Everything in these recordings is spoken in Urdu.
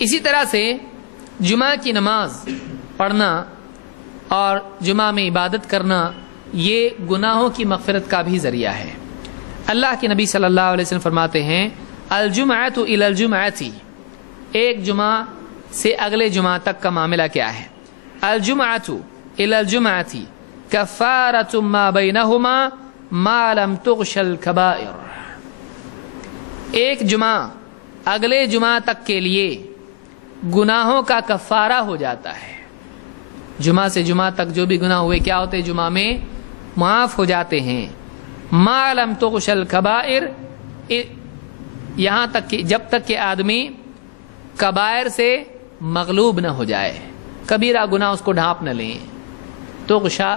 اسی طرح سے جمعہ کی نماز پڑھنا اور جمعہ میں عبادت کرنا یہ گناہوں کی مغفرت کا بھی ذریعہ ہے۔ اللہ کے نبی صلی اللہ علیہ وسلم فرماتے ہیں الجمعۃ الی الجمعۃ، ایک جمعہ سے اگلے جمعہ تک کا معاملہ کیا ہے؟ الجمعۃ الی الجمعۃ کفارۃ ما بینہما ما لم تغش الکبائر، ایک جمعہ اگلے جمعہ تک کے لیے گناہوں کا کفارہ ہو جاتا ہے۔ جمعہ سے جمعہ تک جو بھی گناہ ہوئے کیا ہوتے ہیں؟ جمعہ میں معاف ہو جاتے ہیں۔ ما لم تغش الکبائر، یہاں تک کہ جب تک کہ آدمی کبائر سے مغلوب نہ ہو جائے، کبیرہ گناہ اس کو ڈھانپ نہ لیں۔ تغشا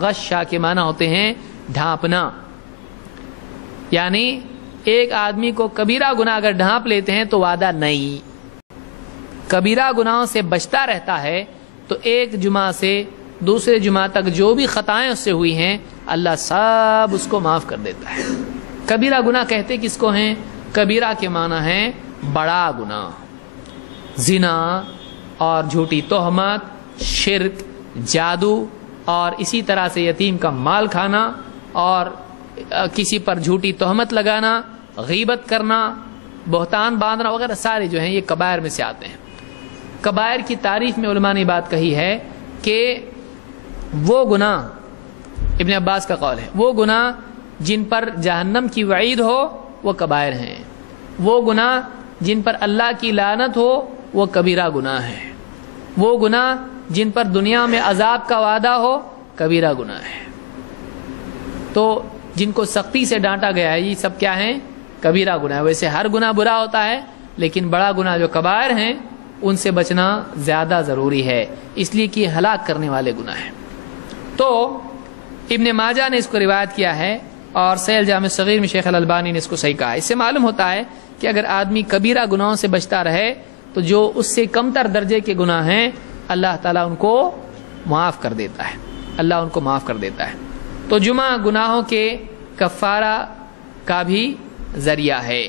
غشا کے معنی ہوتے ہیں ڈھانپنا، یعنی ایک آدمی کو کبیرہ گناہ اگر ڈھانپ لیتے ہیں تو وعدہ نہیں، کبیرہ گناہوں سے بچتا رہتا ہے تو ایک جمعہ سے دوسرے جمعہ تک جو بھی خطائیں اس سے ہوئی ہیں اللہ سب اس کو معاف کر دیتا ہے۔ کبیرہ گناہ کہتے کس کو ہیں؟ کبیرہ کے معنی ہیں بڑا گناہ، زنا اور جھوٹی تہمت، شرک، جادو، اور اسی طرح سے یتیم کا مال کھانا اور کسی پر جھوٹی تہمت لگانا، غیبت کرنا، بہتان باندھنا وغیرہ سارے جو ہیں یہ کبائر میں سے آتے ہیں۔ کبائر کی تعریف میں علماء نے بات کہی ہے کہ وہ گناہ، ابن عباس کا قول ہے، وہ گناہ جن پر جہنم کی وعید ہو وہ کبائر ہیں، وہ گناہ جن پر اللہ کی لعنت ہو وہ کبیرہ گناہ ہیں، وہ گناہ جن پر دنیا میں عذاب کا وعدہ ہو کبیرہ گناہ ہے۔ تو جن کو سختی سے ڈانٹا گیا ہے یہ سب کیا ہیں؟ کبیرہ گناہ۔ ویسے ہر گناہ برا ہوتا ہے لیکن بڑا گناہ جو کبائر ہیں ان سے بچنا زیادہ ضروری ہے، اس لیے کہ ہلاک کرنے والے گناہ ہیں۔ تو ابن ماجہ نے اس کو روایت کیا ہے اور صحیح الجامع الصغیر میں شیخ الالبانی نے اس کو صحیح کہا ہے۔ اس سے معلوم ہوتا ہے کہ اگر آدمی کبیرہ گناہوں سے بچتا رہے تو جو اس سے کم تر درجے کے گناہ ہیں اللہ تعالیٰ ان کو معاف کر دیتا ہے، اللہ ان کو معاف کر دیتا ہے۔ تو جمعہ گناہوں کے کفارہ کا بھی ذریعہ ہے۔